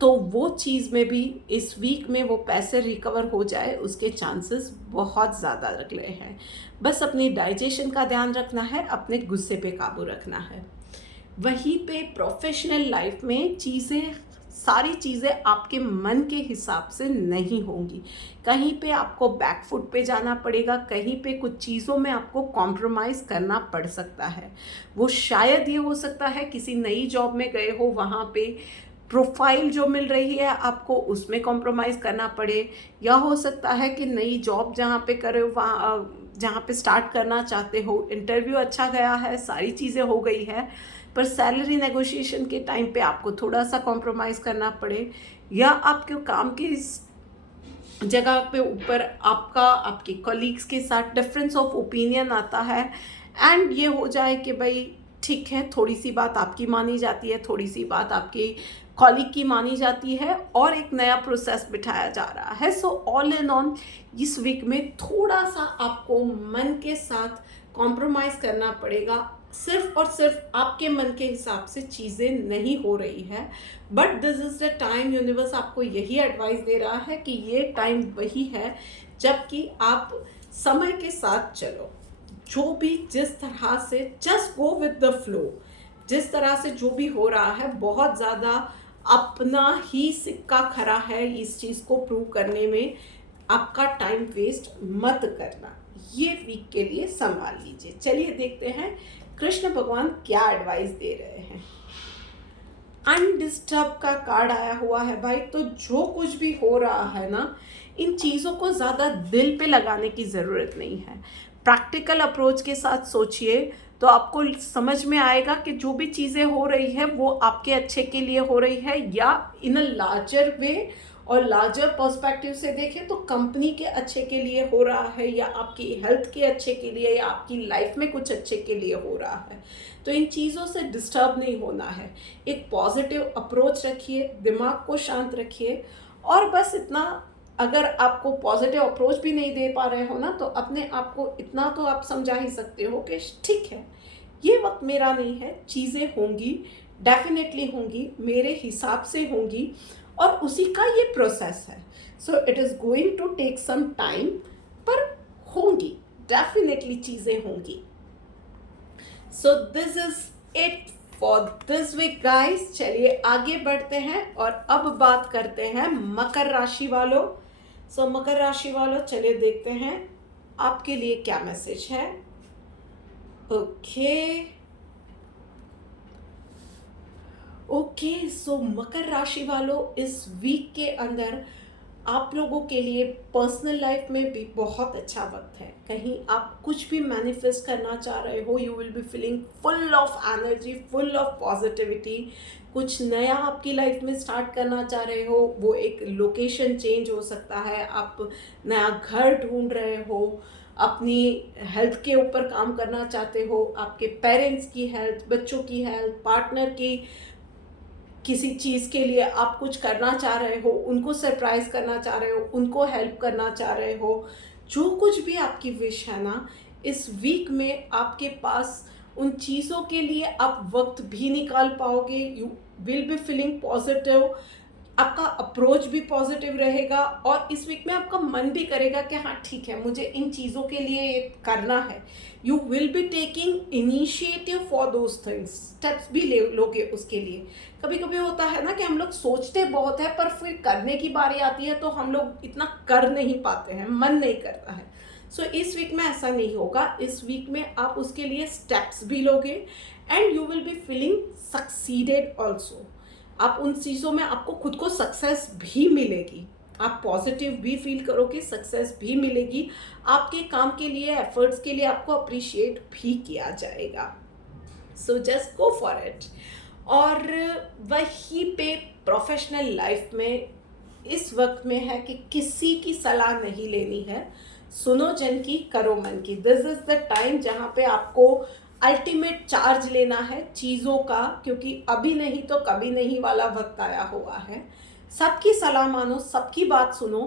तो वो चीज़ में भी इस वीक में वो पैसे रिकवर हो जाए, उसके चांसेस बहुत ज़्यादा लग रहे हैं। बस अपनी डाइजेशन का ध्यान रखना है, अपने गुस्से पे काबू रखना है। वहीं पे प्रोफेशनल लाइफ में सारी चीज़ें आपके मन के हिसाब से नहीं होंगी। कहीं पे आपको बैकफुट पे जाना पड़ेगा, कहीं पे कुछ चीज़ों में आपको कॉम्प्रोमाइज़ करना पड़ सकता है। वो शायद ये हो सकता है किसी नई जॉब में गए हो, वहाँ पे प्रोफाइल जो मिल रही है आपको उसमें कॉम्प्रोमाइज़ करना पड़े, या हो सकता है कि नई जॉब जहाँ पे करे हो, वहाँ जहाँ पे स्टार्ट करना चाहते हो, इंटरव्यू अच्छा गया है, सारी चीज़ें हो गई है, पर सैलरी नेगोशिएशन के टाइम पे आपको थोड़ा सा कॉम्प्रोमाइज़ करना पड़े, या आपके काम की जगह पे ऊपर आपके कॉलीग्स के साथ डिफरेंस ऑफ ओपिनियन आता है, एंड ये हो जाए कि भाई ठीक है, थोड़ी सी बात आपकी मानी जाती है, थोड़ी सी बात आपकी कॉलीग की मानी जाती है, और एक नया प्रोसेस बिठाया जा रहा है। सो ऑल इन ऑल इस वीक में थोड़ा सा आपको मन के साथ कॉम्प्रोमाइज़ करना पड़ेगा। सिर्फ और सिर्फ आपके मन के हिसाब से चीज़ें नहीं हो रही है, but this is the time, universe आपको यही एडवाइस दे रहा है कि ये टाइम वही है जबकि आप समय के साथ चलो। जो भी जिस तरह से just go with the flow, जिस तरह से जो भी हो रहा है, बहुत ज़्यादा अपना ही सिक्का खरा है इस चीज़ को प्रूव करने में। आपका टाइम वेस्ट मत करना, ये वीक के लिए संभाल लीजिए। चलिए देखते हैं कृष्ण भगवान क्या एडवाइस दे रहे हैं। अनडिस्टर्ब का कार्ड आया हुआ है भाई, तो जो कुछ भी हो रहा है ना, इन चीज़ों को ज़्यादा दिल पे लगाने की ज़रूरत नहीं है। प्रैक्टिकल अप्रोच के साथ सोचिए तो आपको समझ में आएगा कि जो भी चीज़ें हो रही है वो आपके अच्छे के लिए हो रही है, या इन अ लार्जर वे और लार्जर पर्सपेक्टिव से देखें तो कंपनी के अच्छे के लिए हो रहा है, या आपकी हेल्थ के अच्छे के लिए, या आपकी लाइफ में कुछ अच्छे के लिए हो रहा है। तो इन चीज़ों से डिस्टर्ब नहीं होना है। एक पॉजिटिव अप्रोच रखिए, दिमाग को शांत रखिए, और बस इतना, अगर आपको पॉजिटिव अप्रोच भी नहीं दे पा रहे हो ना, तो अपने आप को इतना तो आप समझा ही सकते हो कि ठीक है, ये वक्त मेरा नहीं है, चीज़ें होंगी, डेफिनेटली होंगी, मेरे हिसाब से होंगी, और उसी का ये प्रोसेस है। So it is going to take some time, पर होंगी, डेफिनेटली चीज़ें होंगी। So this is it for this week guys. चलिए आगे बढ़ते हैं और अब बात करते हैं मकर राशि वालों। सो मकर राशि वालों, चलिए देखते हैं आपके लिए क्या मैसेज है। ओके, सो मकर राशि वालों, इस वीक के अंदर आप लोगों के लिए पर्सनल लाइफ में भी बहुत अच्छा वक्त है। कहीं आप कुछ भी मैनिफेस्ट करना चाह रहे हो, you will be feeling full of energy, full of positivity. कुछ नया आपकी लाइफ में स्टार्ट करना चाह रहे हो, वो एक लोकेशन चेंज हो सकता है, आप नया घर ढूंढ रहे हो, अपनी हेल्थ के ऊपर काम करना चाहते हो, आपके पेरेंट्स की हेल्थ, बच्चों की हेल्थ, पार्टनर की किसी चीज़ के लिए आप कुछ करना चाह रहे हो, उनको सरप्राइज़ करना चाह रहे हो, उनको हेल्प करना चाह रहे हो, जो कुछ भी आपकी विश है ना, इस वीक में आपके पास उन चीज़ों के लिए आप वक्त भी निकाल पाओगे। You will be feeling positive, आपका अप्रोच भी पॉजिटिव रहेगा, और इस वीक में आपका मन भी करेगा कि हाँ ठीक है, मुझे इन चीज़ों के लिए ये करना है। You will be taking initiative for those things, steps भी ले लोगे उसके लिए। कभी कभी होता है ना कि हम लोग सोचते बहुत है, पर फिर करने की बारी आती है तो हम लोग इतना कर नहीं पाते हैं, मन नहीं करता है। सो इस वीक में ऐसा नहीं होगा, इस वीक में आप उसके लिए स्टेप्स भी लोगे and you will be feeling succeeded also. आप उन चीज़ों में आपको खुद को सक्सेस भी मिलेगी, आप पॉजिटिव भी फील करोगे, सक्सेस भी मिलेगी, आपके काम के लिए, एफर्ट्स के लिए आपको अप्रिशिएट भी किया जाएगा। So just go for it. और वहीं पे प्रोफेशनल लाइफ में इस वक्त में है कि किसी की सलाह नहीं लेनी है, सुनो जन की, करो मन की। दिस इज़ द टाइम जहाँ पे आपको अल्टीमेट चार्ज लेना है चीज़ों का, क्योंकि अभी नहीं तो कभी नहीं वाला वक्त आया हुआ है। सबकी सलाह मानो, सबकी बात सुनो,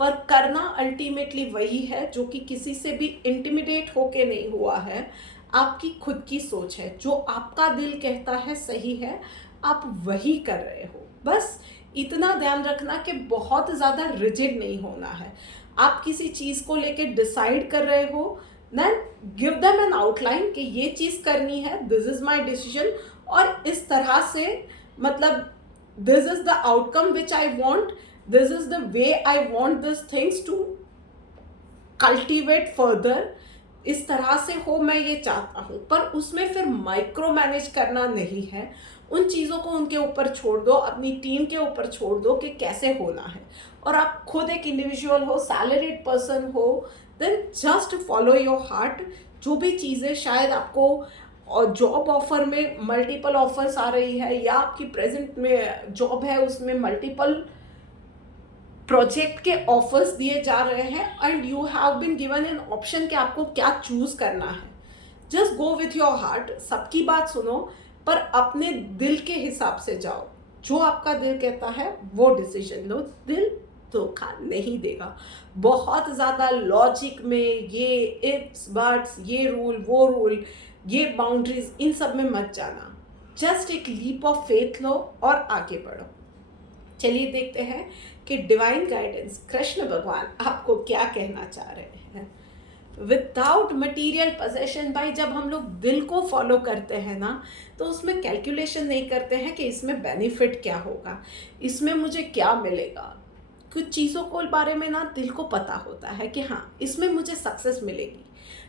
पर करना अल्टीमेटली वही है जो कि किसी से भी इंटिमिडेट होके नहीं हुआ है, आपकी खुद की सोच है। जो आपका दिल कहता है सही है, आप वही कर रहे हो। बस इतना ध्यान रखना कि बहुत ज़्यादा रिजिड नहीं होना है। आप किसी चीज़ को लेके डिसाइड कर रहे हो, then give them an outline कि ये चीज़ करनी है, दिस इज़ माई डिसीजन, और इस तरह से मतलब this is the outcome which I want, this is the way I want this things to cultivate further, इस तरह से हो, मैं ये चाहता हूँ। पर उसमें फिर माइक्रो मैनेज करना नहीं है, उन चीज़ों को उनके ऊपर छोड़ दो, अपनी टीम के ऊपर छोड़ दो कि कैसे होना है। और आप खुद एक इंडिविजुअल हो, सैलरीड पर्सन हो, then just follow your heart. जो भी चीज़ें शायद आपको और जॉब ऑफर में मल्टीपल ऑफर्स आ रही है, या आपकी प्रेजेंट में जॉब है उसमें मल्टीपल प्रोजेक्ट के ऑफर्स दिए जा रहे हैं and you have been given an option कि आपको क्या चूज करना है, just go with your heart. सबकी बात सुनो, पर अपने दिल के हिसाब से जाओ। जो आपका दिल कहता है वो डिसीजन लो, दिल धोखा नहीं देगा। बहुत ज़्यादा लॉजिक में ये इफ्स बट्स, ये रूल वो रूल, ये बाउंड्रीज, इन सब में मत जाना। जस्ट एक लीप ऑफ फेथ लो और आगे बढ़ो। चलिए देखते हैं कि डिवाइन गाइडेंस कृष्ण भगवान आपको क्या कहना चाह रहे हैं। विदाउट मटीरियल पोजेशन, भाई जब हम लोग दिल को फॉलो करते हैं ना, तो उसमें कैलकुलेशन नहीं करते हैं कि इसमें बेनिफिट क्या होगा, इसमें मुझे क्या मिलेगा। कुछ चीज़ों को बारे में ना दिल को पता होता है कि हाँ इसमें मुझे सक्सेस मिलेगी,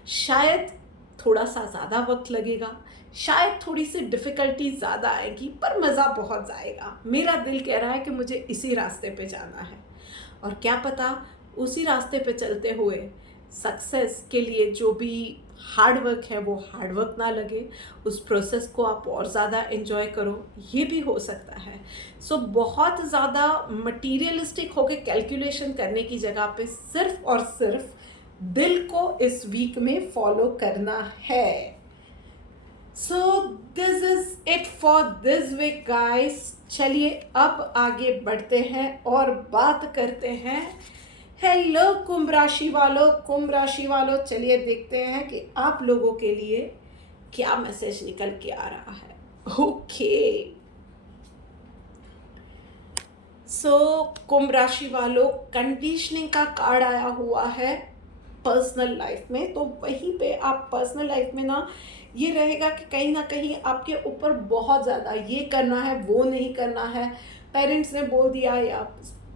शायद थोड़ा सा ज़्यादा वक्त लगेगा, शायद थोड़ी सी डिफ़िकल्टी ज़्यादा आएगी, पर मज़ा बहुत आएगा। मेरा दिल कह रहा है कि मुझे इसी रास्ते पे जाना है, और क्या पता उसी रास्ते पे चलते हुए सक्सेस के लिए जो भी हार्ड वर्क है वो हार्ड वर्क ना लगे, उस प्रोसेस को आप और ज़्यादा एंजॉय करो, ये भी हो सकता है। सो बहुत ज़्यादा मटीरियलिस्टिक होकर कैलकुलेशन करने की जगह पे सिर्फ और सिर्फ दिल को इस वीक में फॉलो करना है। So this is it for this week guys. चलिए अब आगे बढ़ते हैं और बात करते हैं। हेलो कुंभ राशि वालों, कुंभ राशि वालों, चलिए देखते हैं कि आप लोगों के लिए क्या मैसेज निकल के आ रहा है। ओके सो कुंभ राशि वालों, कंडीशनिंग का कार्ड आया हुआ है पर्सनल लाइफ में। तो वहीं पे आप पर्सनल लाइफ में ना ये रहेगा कि कहीं ना कहीं आपके ऊपर बहुत ज़्यादा ये करना है वो नहीं करना है, पेरेंट्स ने बोल दिया या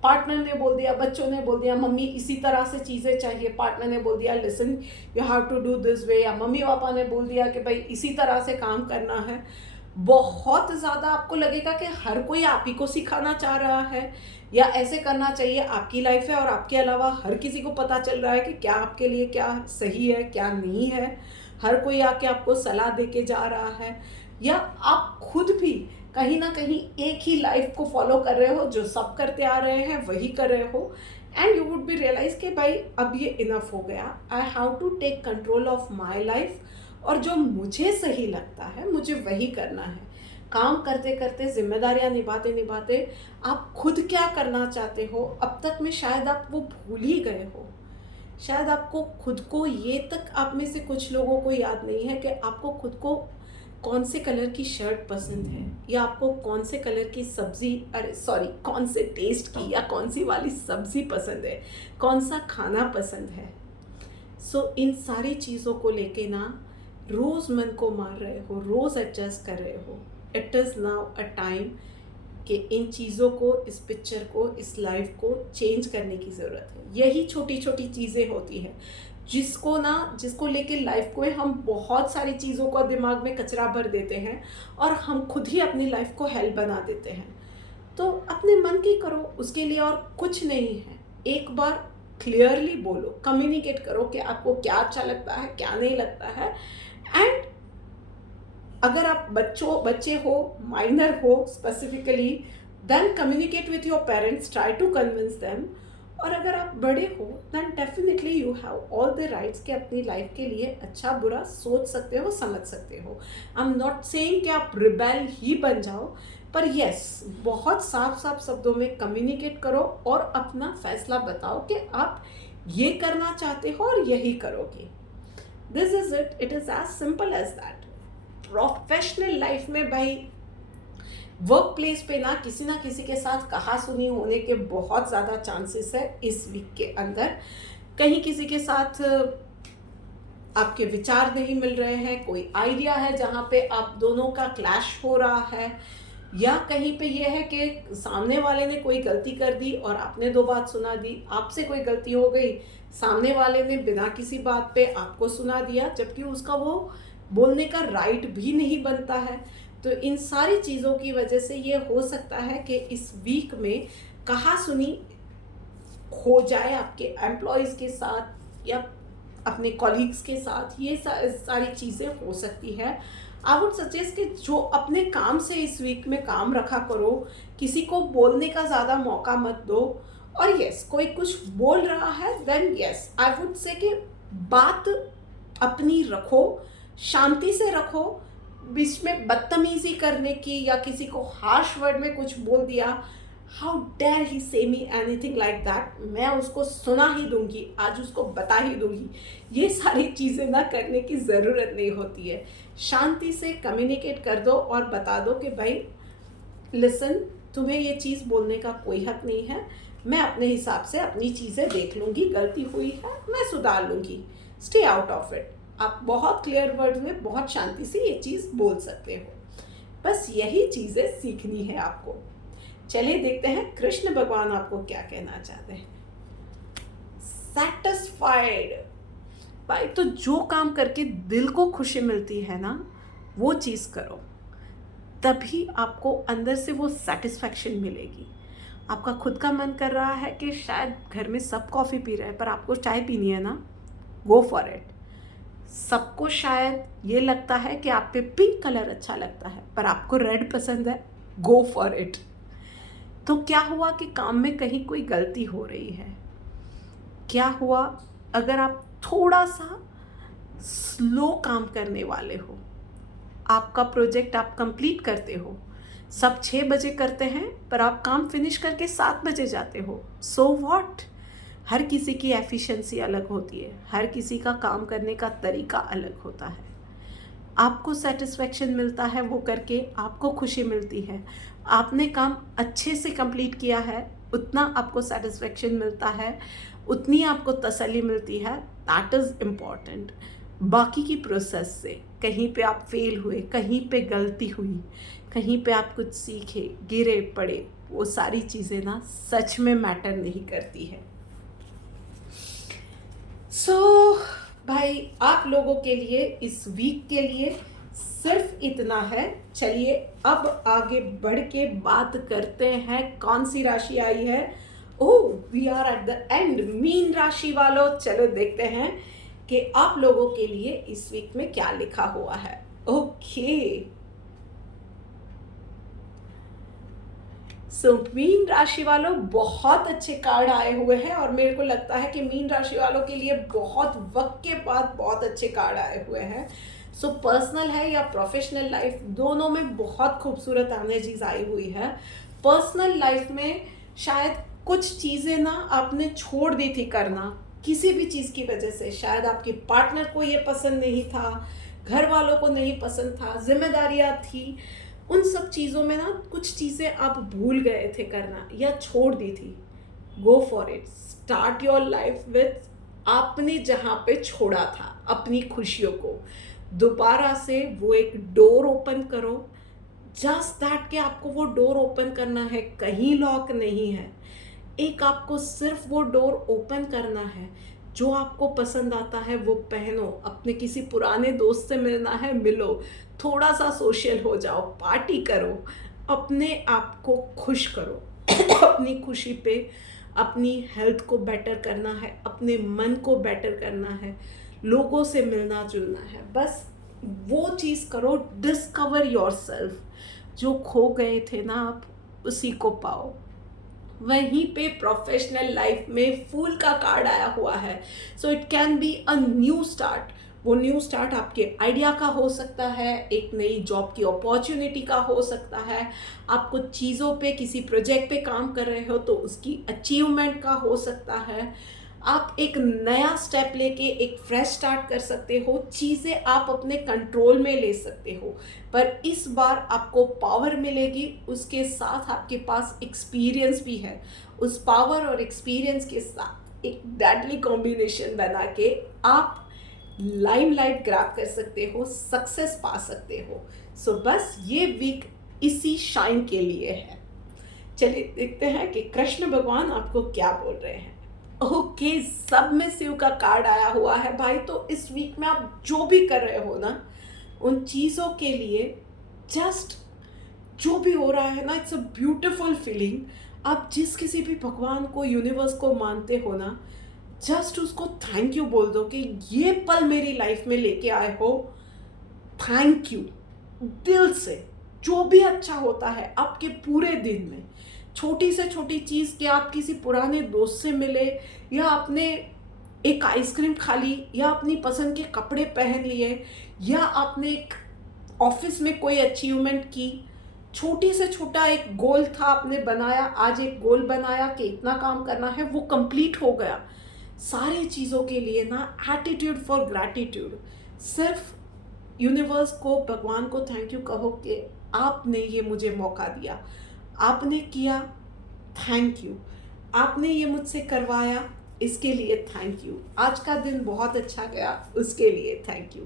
पार्टनर ने बोल दिया, बच्चों ने बोल दिया, मम्मी इसी तरह से चीज़ें चाहिए, पार्टनर ने बोल दिया listen you have to do this way, या मम्मी पापा ने बोल दिया कि भाई इसी तरह से काम करना है। बहुत ज़्यादा आपको लगेगा कि हर कोई आप ही को सिखाना चाह रहा है या ऐसे करना चाहिए, आपकी लाइफ है और आपके अलावा हर किसी को पता चल रहा है कि क्या आपके लिए क्या सही है क्या नहीं है। हर कोई आके आपको सलाह दे के जा रहा है, या आप खुद भी कहीं ना कहीं एक ही लाइफ को फॉलो कर रहे हो, जो सब करते आ रहे हैं वही कर रहे हो, and you would be realize कि भाई अब ये इनफ हो गया, I have to take control of my life, और जो मुझे सही लगता है मुझे वही करना है। काम करते करते, जिम्मेदारियां निभाते निभाते आप खुद क्या करना चाहते हो अब तक में शायद आप वो भूल ही गए हो। शायद आपको खुद को, ये तक आप में से कुछ लोगों को याद नहीं है कि आपको खुद को कौन से कलर की शर्ट पसंद है, या आपको कौन से कलर की सब्ज़ी, अरे सॉरी कौन से टेस्ट की या कौन सी वाली सब्ज़ी पसंद है, कौन सा खाना पसंद है। सो इन सारी चीज़ों को लेके ना रोज़ मन को मार रहे हो, रोज़ एडजस्ट कर रहे हो। It is now a time कि इन चीज़ों को, इस पिक्चर को, इस लाइफ को चेंज करने की ज़रूरत है। यही छोटी छोटी चीज़ें होती हैं जिसको लेके लाइफ को हम बहुत सारी चीज़ों का दिमाग में कचरा भर देते हैं और हम खुद ही अपनी लाइफ को हेल बना देते हैं। तो अपने मन की करो, उसके लिए और कुछ नहीं है। एक बार क्लियरली बोलो, कम्युनिकेट करो कि आपको क्या अच्छा लगता है, क्या नहीं लगता है। एंड अगर आप बच्चे हो, माइनर हो specifically, then communicate with your parents, try to convince them. और अगर आप बड़े हो then definitely you have all the rights कि अपनी लाइफ के लिए अच्छा बुरा सोच सकते हो, समझ सकते हो। आई एम नॉट सेइंग कि आप रिबेल ही बन जाओ, पर यस, बहुत साफ साफ शब्दों में कम्युनिकेट करो और अपना फैसला बताओ कि आप ये करना चाहते हो और यही करोगे। This is it is as simple as that. Professional life में भाई, वर्क प्लेस पे ना किसी के साथ कहा सुनी होने के बहुत ज़्यादा चांसेस है इस वीक के अंदर। कहीं किसी के साथ आपके विचार नहीं मिल रहे हैं, कोई आइडिया है जहाँ पे आप दोनों का क्लैश हो रहा है, या कहीं पे ये है कि सामने वाले ने कोई गलती कर दी और आपने दो बात सुना दी, आपसे कोई गलती हो गई, सामने वाले ने बिना किसी बात पे आपको सुना दिया, जबकि उसका वो बोलने का राइट भी नहीं बनता है। तो इन सारी चीज़ों की वजह से ये हो सकता है कि इस वीक में कहा सुनी हो जाए आपके एम्प्लॉयज़ के साथ या अपने कॉलीग्स के साथ। ये सारी चीज़ें हो सकती है। आई वुड सजेस्ट कि जो अपने काम से इस वीक में काम रखा करो, किसी को बोलने का ज़्यादा मौका मत दो। और यस, कोई कुछ बोल रहा है then yes, I would say कि बात अपनी रखो, शांति से रखो। बीच में बदतमीजी करने की या किसी को हार्श वर्ड में कुछ बोल दिया, हाउ डेयर ही से मी एनीथिंग लाइक दैट, मैं उसको सुना ही दूंगी, आज उसको बता ही दूंगी, ये सारी चीज़ें ना करने की ज़रूरत नहीं होती है। शांति से कम्युनिकेट कर दो और बता दो कि भाई लिसन, तुम्हें ये चीज़ बोलने का कोई हक नहीं है, मैं अपने हिसाब से अपनी चीज़ें देख लूँगी, गलती हुई है मैं सुधार लूँगी, स्टे आउट ऑफ इट। आप बहुत क्लियर वर्ड में बहुत शांति से ये चीज़ बोल सकते हो। बस यही चीज़ें सीखनी है आपको। चलिए देखते हैं कृष्ण भगवान आपको क्या कहना चाहते हैं। सैटिस्फाइड भाई, तो जो काम करके दिल को खुशी मिलती है ना, वो चीज़ करो, तभी आपको अंदर से वो सेटिस्फैक्शन मिलेगी। आपका खुद का मन कर रहा है कि शायद घर में सब कॉफ़ी पी रहे हैं पर आपको चाय पीनी है ना, गो फॉर इट। सबको शायद ये लगता है कि आप पे पिंक कलर अच्छा लगता है पर आपको रेड पसंद है, गो फॉर इट। तो क्या हुआ कि काम में कहीं कोई गलती हो रही है? क्या हुआ अगर आप थोड़ा सा स्लो काम करने वाले हो? आपका प्रोजेक्ट आप कंप्लीट करते हो, सब 6 बजे करते हैं पर आप काम फिनिश करके 7 बजे जाते हो, सो व्हाट? हर किसी की एफिशिएंसी अलग होती है, हर किसी का काम करने का तरीका अलग होता है। आपको सेटिस्फेक्शन मिलता है वो करके, आपको खुशी मिलती है, आपने काम अच्छे से कंप्लीट किया है, उतना आपको सेटिस्फेक्शन मिलता है, उतनी आपको तसल्ली मिलती है। That is important. बाकी की प्रोसेस से कहीं पे आप फेल हुए, कहीं पे गलती हुई, कहीं पे आप कुछ सीखे, गिरे पड़े, वो सारी चीज़ें ना सच में मैटर नहीं करती है। भाई, आप लोगों के लिए इस वीक के लिए सिर्फ इतना है। चलिए अब आगे बढ़ के बात करते हैं कौन सी राशि आई है। Oh, we are at the end. मीन राशि वालों, चलो देखते हैं कि आप लोगों के लिए इस वीक में क्या लिखा हुआ है। ओके, सो मीन राशि वालों, बहुत अच्छे कार्ड आए हुए हैं और मेरे को लगता है कि मीन राशि वालों के लिए बहुत वक्त के बाद बहुत अच्छे कार्ड आए हुए हैं। सो पर्सनल है या प्रोफेशनल लाइफ, दोनों में बहुत खूबसूरत एनर्जीज आई हुई है। पर्सनल लाइफ में शायद कुछ चीज़ें ना आपने छोड़ दी थी करना, किसी भी चीज़ की वजह से। शायद आपके पार्टनर को ये पसंद नहीं था, घर वालों को नहीं पसंद था, जिम्मेदारियाँ थी, उन सब चीज़ों में ना कुछ चीज़ें आप भूल गए थे करना या छोड़ दी थी। Go for it, start your life with आपने जहाँ पे छोड़ा था अपनी खुशियों को, दोबारा से वो एक डोर ओपन करो। जस्ट दैट कि आपको वो डोर ओपन करना है, कहीं लॉक नहीं है, एक आपको सिर्फ वो डोर ओपन करना है। जो आपको पसंद आता है वो पहनो, अपने किसी पुराने दोस्त से मिलना है मिलो, थोड़ा सा सोशल हो जाओ, पार्टी करो, अपने आप को खुश करो। अपनी खुशी पे अपनी हेल्थ को बेटर करना है, अपने मन को बेटर करना है, लोगों से मिलना जुलना है, बस वो चीज़ करो। Discover yourself. जो खो गए थे ना आप, उसी को पाओ। वहीं पे प्रोफेशनल लाइफ में फूल का कार्ड आया हुआ है, so it can be a new start. वो न्यू स्टार्ट आपके आइडिया का हो सकता है, एक नई जॉब की अपॉर्चुनिटी का हो सकता है, आप कुछ चीज़ों पे किसी प्रोजेक्ट पे काम कर रहे हो तो उसकी अचीवमेंट का हो सकता है। आप एक नया स्टेप लेके एक फ्रेश स्टार्ट कर सकते हो, चीज़ें आप अपने कंट्रोल में ले सकते हो, पर इस बार आपको पावर मिलेगी, उसके साथ आपके पास एक्सपीरियंस भी है। उस पावर और एक्सपीरियंस के साथ एक डेडली कॉम्बिनेशन बना के आप लाइमलाइट ग्रैब कर सकते हो, सक्सेस पा सकते हो। सो बस ये वीक इसी शाइन के लिए है। चलिए देखते हैं कि कृष्ण भगवान आपको क्या बोल रहे हैं। ओके, सब में शिव का कार्ड आया हुआ है भाई। तो इस वीक में आप जो भी कर रहे हो ना, उन चीज़ों के लिए जस्ट जो भी हो रहा है ना, इट्स अ ब्यूटिफुल फीलिंग। आप जिस किसी भी भगवान को, यूनिवर्स को मानते हो ना, जस्ट उसको थैंक यू बोल दो कि ये पल मेरी लाइफ में लेके आए हो, थैंक यू दिल से। जो भी अच्छा होता है आपके पूरे दिन में, छोटी से छोटी चीज़ कि आप किसी पुराने दोस्त से मिले, या आपने एक आइसक्रीम खा ली, या अपनी पसंद के कपड़े पहन लिए, या आपने एक ऑफिस में कोई अचीवमेंट की, छोटी से छोटा एक गोल था आपने बनाया, आज एक गोल बनाया कि इतना काम करना है, वो कंप्लीट हो गया। सारी चीज़ों के लिए ना एटीट्यूड फॉर ग्रैटिट्यूड। सिर्फ यूनिवर्स को, भगवान को थैंक यू कहो कि आपने ये मुझे मौका दिया, आपने किया, थैंक यू, आपने ये मुझसे करवाया, इसके लिए थैंक यू, आज का दिन बहुत अच्छा गया, उसके लिए थैंक यू।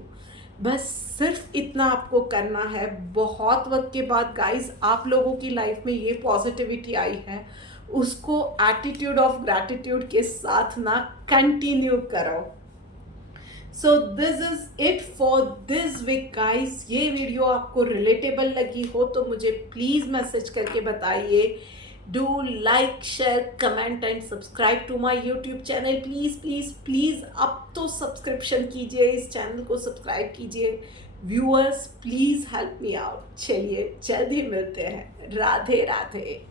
बस सिर्फ इतना आपको करना है। बहुत वक्त के बाद गाइस आप लोगों की लाइफ में ये पॉजिटिविटी आई है, उसको एटीट्यूड ऑफ ग्रैटिट्यूड के साथ ना कंटिन्यू करो। So this is it for this week guys. ये वीडियो आपको रिलेटेबल लगी हो तो मुझे प्लीज़ मैसेज करके बताइए। Do like, share, comment and subscribe to my YouTube channel. Please please please अब तो सब्सक्रिप्शन कीजिए, इस चैनल को सब्सक्राइब कीजिए। Viewers please help me out. चलिए जल्द ही मिलते हैं। राधे राधे।